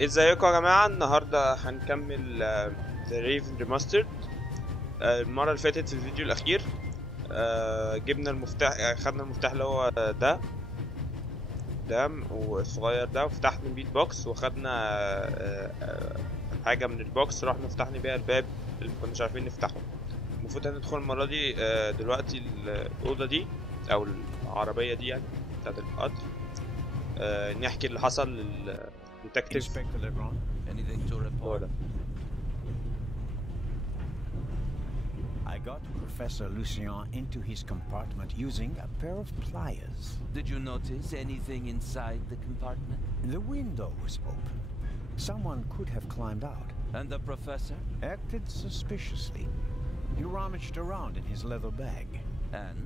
ازيكم يا جماعه؟ النهارده هنكمل Raven Remastered. المره اللي فاتت في الفيديو الاخير جبنا المفتاح، خدنا المفتاح اللي هو ده والصغير ده، وفتحنا بيه البوكس، وخدنا حاجه من البوكس، رحنا فتحنا بيها الباب اللي مكناش عارفين نفتحه. المفروض هندخل المره دي دلوقتي الاوضه دي او العربيه دي يعني بتاعت القطر، نحكي اللي حصل للديتكتيف. Inspector Legrand, anything to report? I got Professor Lucien into his compartment using a pair of pliers. Did you notice anything inside the compartment? The window was open. Someone could have climbed out. And the professor? Acted suspiciously. He rummaged around in his leather bag. And?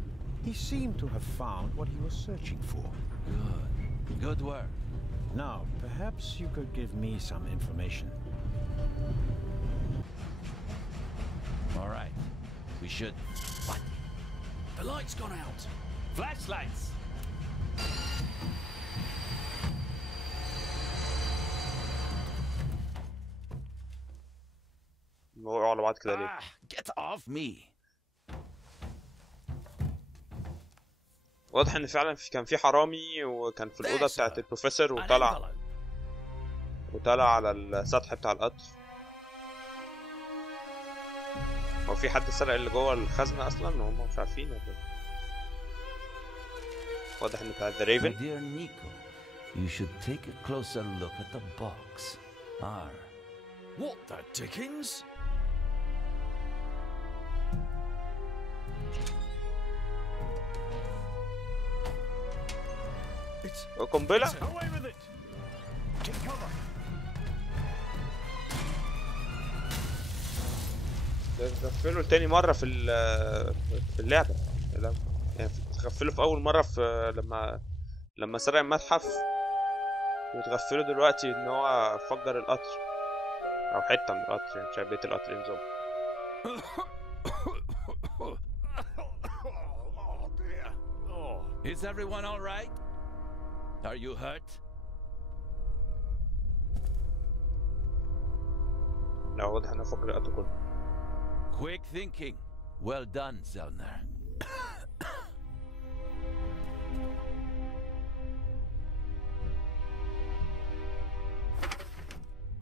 He seemed to have found what he was searching for. Good. Good work. Now, perhaps you could give me some information. All right. We should... What? The light's gone out. Flashlights! وقعوا على بعض كده ليه؟ Get off me! واضح ان فعلا كان في حرامي وكان في الاوضه بتاعت البروفيسور، وطلع على السطح بتاع القطر. هو في حد سرق اللي جوه الخزنه اصلا وهم مش عارفين ولا ايه؟ واضح ان بتاع ذا ريفن. Dear Nico, you should take a closer look at the box. What the dickens? قنبلة. Away with it! Take cover! تغفله تاني مرة في اللعبة، يعني تغفله في أول مرة في لما سرق المتحف، وتغفله دلوقتي إن هو فجر القطر أو حتة من القطر، يعني مش عارف بيت القطر ينزل. Is everyone all right? Are you hurt? لا، واضح إنه فجر القطر كله. Quick thinking. Well done, Zellner.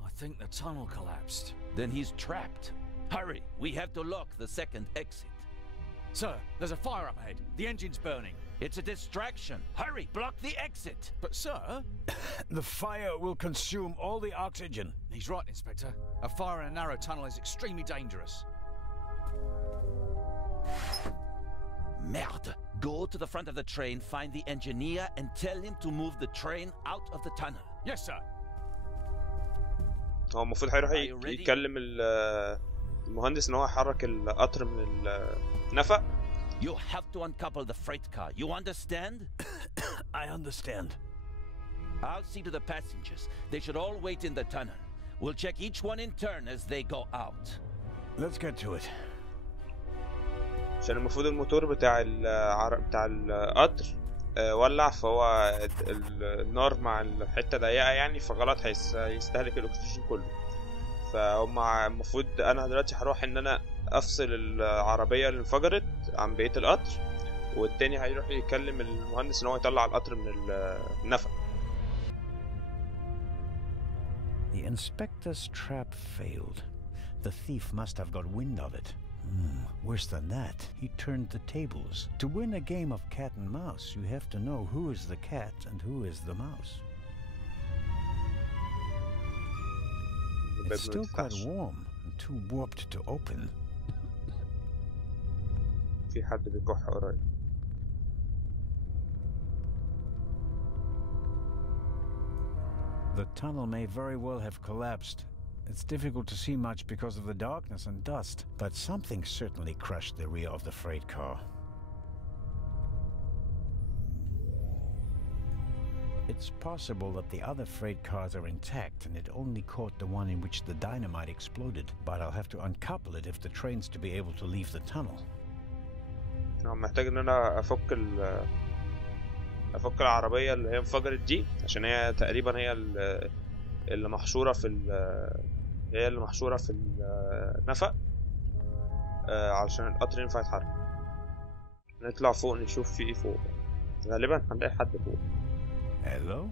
I think the tunnel collapsed. Then he's trapped. Hurry, we have to lock the second exit. Sir, there's a fire up ahead. The engine's burning. It's a distraction. Hurry, block the exit. But sir... The fire will consume all the oxygen. He's right, Inspector. A fire in a narrow tunnel is extremely dangerous. Merde. Go to the front of the train, find the engineer, and tell him to move the train out of the tunnel. Yes, sir. هو المفروض هيروح يكلم المهندس ان هو يحرك القطر من النفق. You have to uncouple the freight car. You understand? I understand. I'll see to the passengers. They should all wait in the tunnel. We'll check each one in turn as they go out. Let's get to it. عشان المفروض الموتور بتاع القطر ولع، فهو النار مع الحته ضيقه يعني، فغلط هيستهلك الاكسجين كله. فهم المفروض انا دلوقتي هروح ان انا افصل العربيه اللي انفجرت عن بقيه القطر، والتاني هيروح يكلم المهندس ان هو يطلع القطر من النفق. The inspector's trap failed. The thief must have got wind of it. Worse than that, he turned the tables. To win a game of cat and mouse, you have to know who is the cat and who is the mouse. It's still quite warm and too warped to open. في حد بيكح قريب. The tunnel may very well have collapsed. It's difficult to see much because of the darkness and dust, but something certainly crushed the rear of the freight car. It's possible that the other freight cars are intact and it only caught the one in which the dynamite exploded, but I'll have to uncouple it if the train's to be able to leave the tunnel. محتاج ان انا افك العربية اللي هي انفجرت دي، عشان هي تقريبا هي اللي محشورة في هي اللي محشورة في النفق، علشان القطر ينفع يتحرك. نطلع فوق نشوف في ايه فوق. غالبا هنلاقي حد فوق. Hello?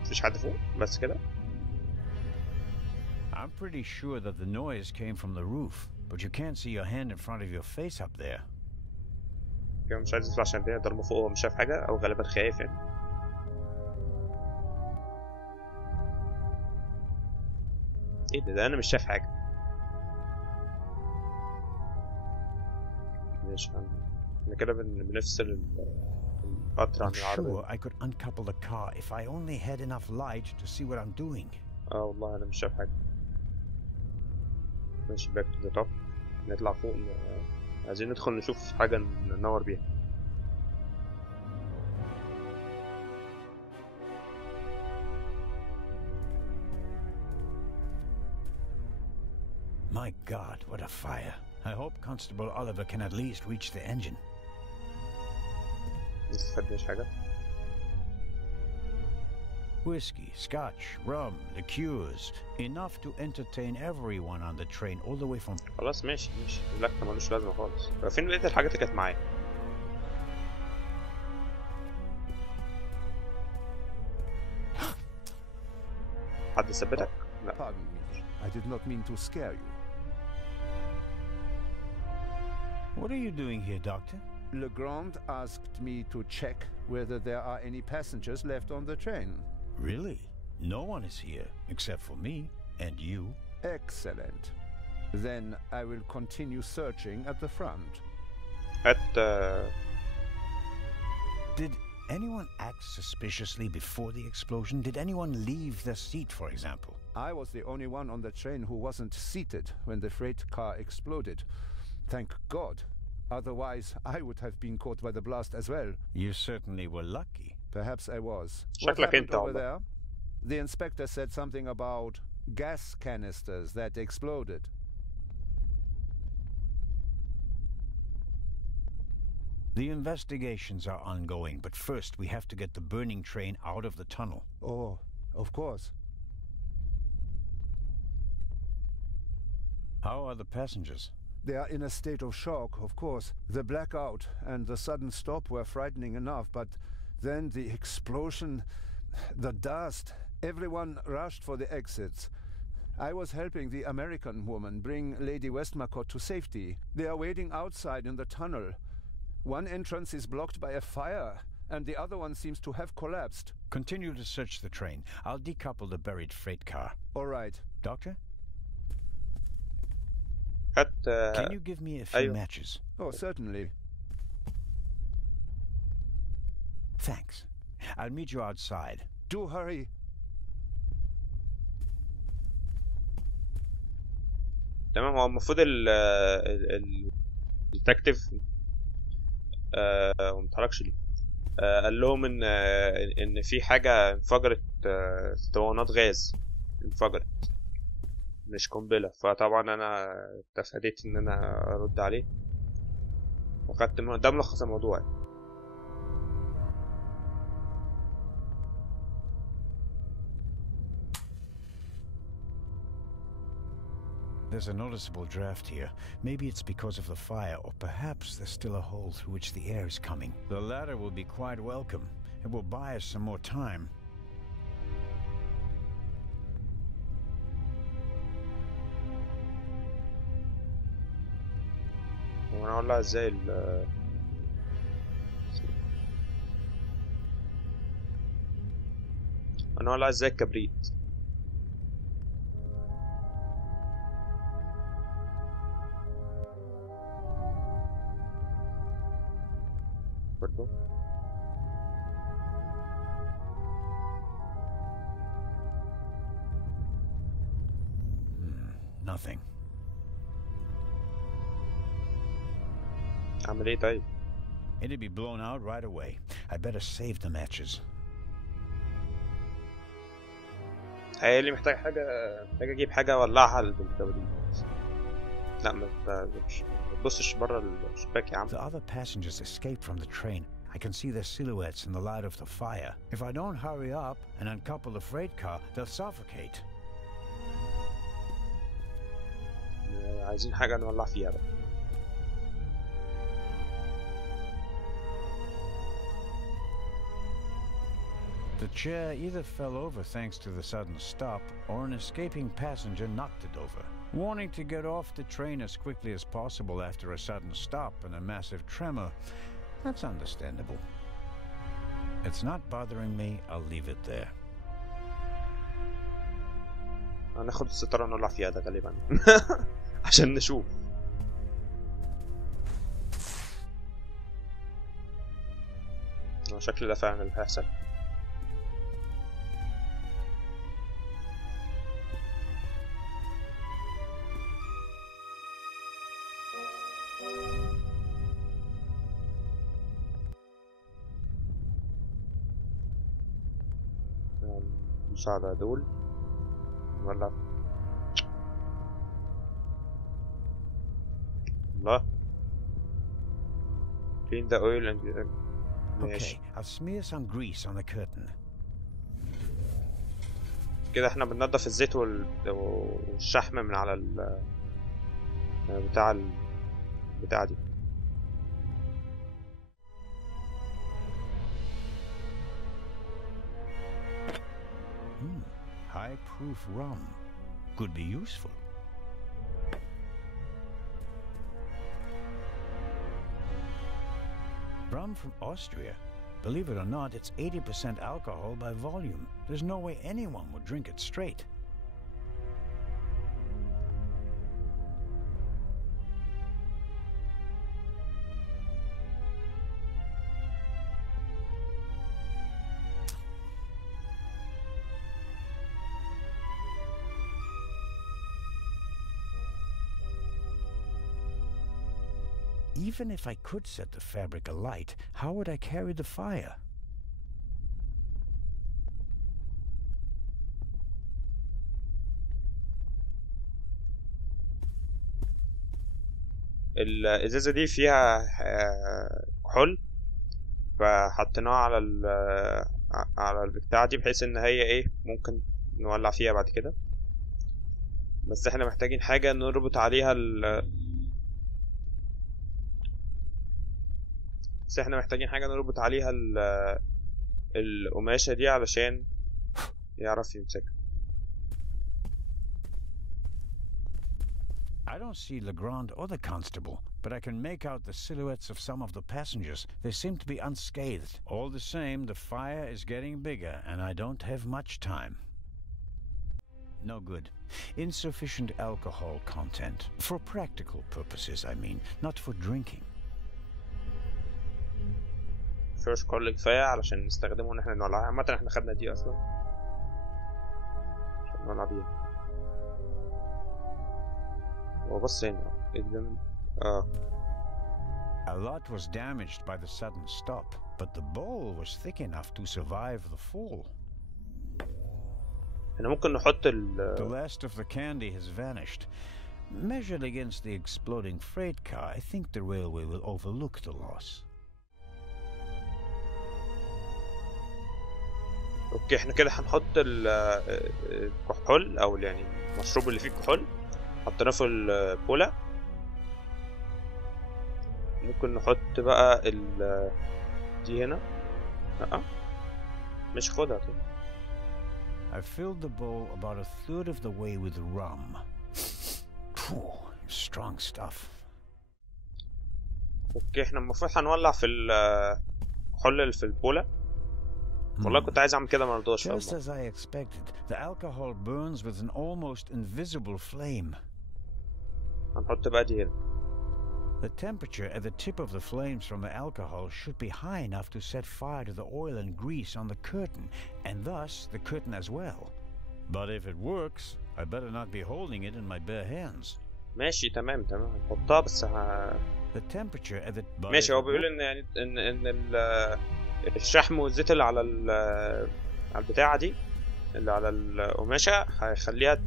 مفيش حد فوق بس كده. I'm pretty sure that the noise came from the roof, but you can't see your hand in front of your face up there. كده مش عايز يطلع عشان الدنيا ضلمة فوق، هو مش شايف حاجة أو غالبا خايف يعني. ايه ده أنا مش شايف حاجة. ماشي احنا كده بنفصل القطر عن العربية. I'm sure I could uncouple the car if I only had enough light to see what I'm doing. والله أنا مش شايف حاجة. ماشي back to the top. نطلع فوق عايزين ندخل نشوف حاجة ننور بيها. My God, what a fire. I hope Constable Oliver can at least reach the engine. مستفدناش حاجة. Whiskey, scotch, rum, liqueurs. Enough to entertain everyone on the train all the way from... خلاص ماشي. لا ملوش لازمة خالص. فين لقيت الحاجات اللي كانت معايا؟ حد ثبتك؟ لا. Pardon me. I did not mean to scare you. What are you doing here, Doctor? Legrand asked me to check whether there are any passengers left on the train. Really? No one is here, except for me and you. Excellent. Then I will continue searching at the front. Did anyone act suspiciously before the explosion? Did anyone leave their seat, for example? I was the only one on the train who wasn't seated when the freight car exploded. Thank God. Otherwise, I would have been caught by the blast as well. You certainly were lucky. Perhaps I was. What happened over there? The inspector said something about gas canisters that exploded. The investigations are ongoing, but first we have to get the burning train out of the tunnel. Oh, of course. How are the passengers? They are in a state of shock, of course. The blackout and the sudden stop were frightening enough, but then the explosion, the dust, everyone rushed for the exits. I was helping the American woman bring Lady Westmacott to safety. They are waiting outside in the tunnel. One entrance is blocked by a fire, and the other one seems to have collapsed. Continue to search the train. I'll decouple the buried freight car. All right. Doctor? Can you give me a few matches? Oh, certainly. Thanks. I'll meet you outside. Do hurry. تمام. هو المفروض الديتكتيف ومتحركش ليه. قال لهم ان في حاجة انفجرت، اسطوانات غاز انفجرت مش قنبلة. فطبعا انا تفاديت ان انا ارد عليه وخدت ده ملخص الموضوع. There's a noticeable draft here. Maybe it's because of the fire, or perhaps there's still a hole through which the air is coming. The latter will be quite welcome. It will buy us some more time. وانا اقولها ازاي انا اقولها ازاي الكبريت. برضو Nothing. اعمل ايه طيب؟ It'll be blown out right away. I better save the matches. اللي محتاج اجيب حاجه اولعها بالكبريت. لا ما تبصش بره الشباك يا عم. The other passengers escaped from the train. I can see their silhouettes in the light of the fire. If I don't hurry up and uncouple the freight car, they'll suffocate. عايزين حاجة نولع فيها بقى. The chair either fell over thanks to the sudden stop, or an escaping passenger knocked it over. Wanting to get off the train as quickly as possible after a sudden stop and a massive tremor, that's understandable. It's not bothering me, I'll leave it there. هناخد الستارة نولع فيها ده غالبا عشان نشوف. شكل ده فعلا اللي هيحصل. المساعدة دول ولا الله. Clean the oil and Okay, I'll smear some grease on the curtain. كده احنا بننضف الزيت والشحم من على بتاع دي. High-proof rum could be useful. Rum from Austria. Believe it or not, it's 80% alcohol by volume. There's no way anyone would drink it straight. Even if I could set the fabric alight, how would I carry the fire? الازازة دي فيها كحول، فحطيناها على البتاعة دي بحيث ان هي ايه ممكن نولع فيها بعد كده. بس احنا محتاجين حاجة نربط عليها القماشة دي علشان يعرف يمسكها. I don't see Legrand or the constable, but I can make out the silhouettes of some of the passengers. They seem to be unscathed. All the same, the fire is getting bigger, and I don't have much time. No good. Insufficient alcohol content. For practical purposes, I mean, not for drinking. فيرست كول كفاية علشان نستخدمه ان احنا نولعها. عامة احنا خدنا دي اصلا عشان نولع بيها. وبص هنا A lot was damaged by the sudden stop, but the bowl was thick enough to survive the fall. احنا ممكن نحط The last of the candy has vanished. Measured against the exploding freight car, I think the railway will overlook the loss. اوكي، احنا كده هنحط الكحول او يعني المشروب اللي فيه الكحول حطيناه في البوله. ممكن نحط بقى دي هنا. لا مش خدها كده. I filled the bowl about a third of the way with rum. Strong stuff. اوكي، احنا المفروض هنولع في الكحول اللي في البوله. والله كنت عايز اعمل كده ما رضاش. Just as I expected, the alcohol burns with an almost invisible flame. هنحط بقى دي هنا. The temperature at the tip of the flames from the alcohol should be high enough to set fire to the oil and grease on the curtain, and thus the curtain as well. But if it works, I better not be holding it in my bare hands. ماشي تمام هنحطها بس The temperature at the ماشي. هو بيقول ان يعني ان الشحم والزيت اللي على البتاعة دي اللي على القماشة هيخليها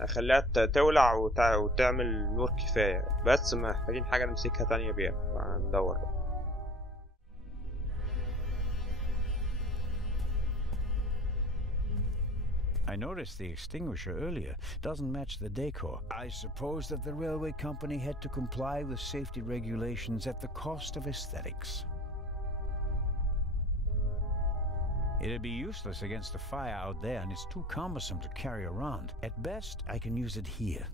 هخليها تولع وتعمل نور كفاية، بس محتاجين حاجة نمسكها تانية بيها، فندور بقى. I noticed the extinguisher earlier. Doesn't match the decor. I suppose that the railway company had to comply with safety regulations at the cost of aesthetics. It'd be useless against the fire out there, and it's too cumbersome to carry around. At best, I can use it here.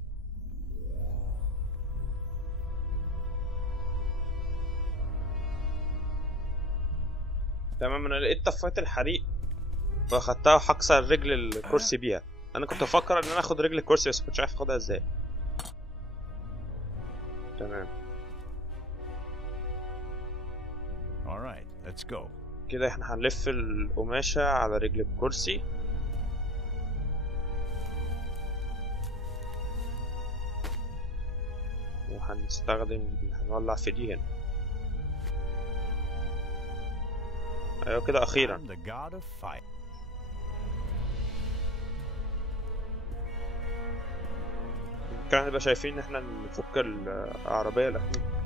تمام، انا لقيت طفاية الحريق فاخدتها وهكسر رجل الكرسي بيها. انا كنت افكر ان انا اخد رجل الكرسي بس كنتش عارف اخدها ازاي. تمام. Alright, let's go. كده احنا هنلف القماشة على رجل الكرسي. هنولع في دي هنا. ايوه كده اخيرا. كان هنبقى شايفين ان احنا نفك العربية الأخيرة.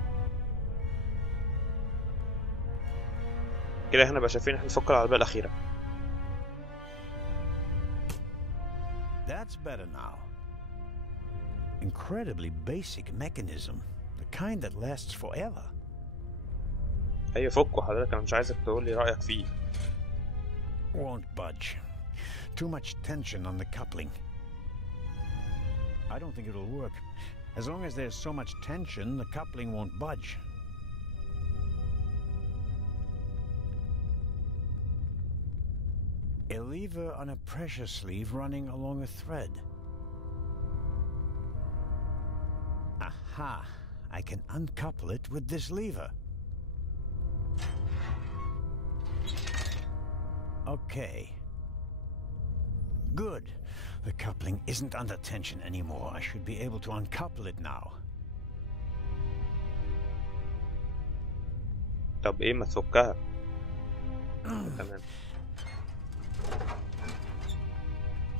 كده احنا بقى شايفين احنا نفك العربية الأخيرة. That's better now. Incredibly basic mechanism, the kind that lasts forever. أي فكه حضرتك، أنا مش عايزك تقول لي رأيك فيه. Won't budge. Too much tension on the coupling. I don't think it'll work. As long as there's so much tension, the coupling won't budge. A lever on a pressure sleeve running along a thread. Aha! I can uncouple it with this lever. Okay. Good. The coupling isn't under tension anymore. I should be able to uncouple it now. طب ايه ما تفكها؟ تمام.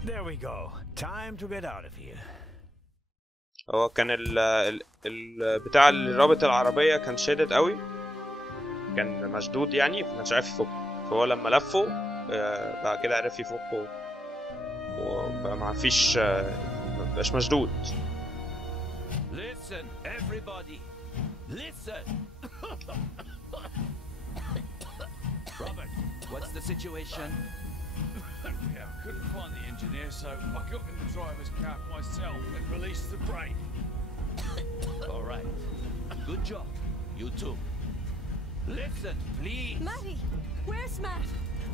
There we go. Time to get out of here. هو كان بتاع اللي رابط العربية كان شادد قوي، كان مشدود يعني، فمش عارف يفك. فهو لما لفه بعد كده عرف يفكه وبقى ما فيش، مبقاش مشدود. Listen, everybody. Listen. Robert, what's the situation? Yeah, I couldn't find the engineer, so I got in the driver's cab myself and released the brake. All right. Good job. You too. Listen, please. Matty, where's Matt?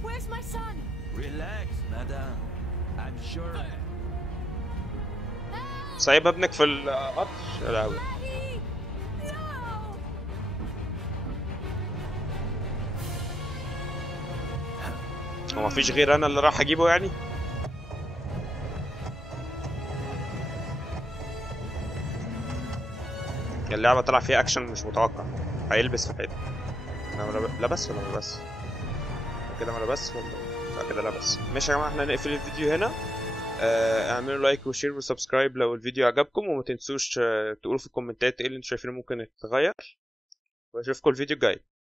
Where's my son? Relax, madame. I'm sure. سايب ابنك في القطر؟ لا Matty! No! هو مفيش غير انا اللي راح اجيبه يعني؟ اللعبة طلع فيها اكشن مش متوقع. هيلبس في حيطة. لبس ولا ما لبس؟ كده ما لبس ولا؟ لا كده لبس. ماشي يا جماعة، احنا هنقفل الفيديو هنا. اعملوا لايك وشير وسبسكرايب لو الفيديو عجبكم، وما تنسوش تقولوا في الكومنتات ايه اللي انتوا شايفينه ممكن يتغير، واشوفكم الفيديو الجاي.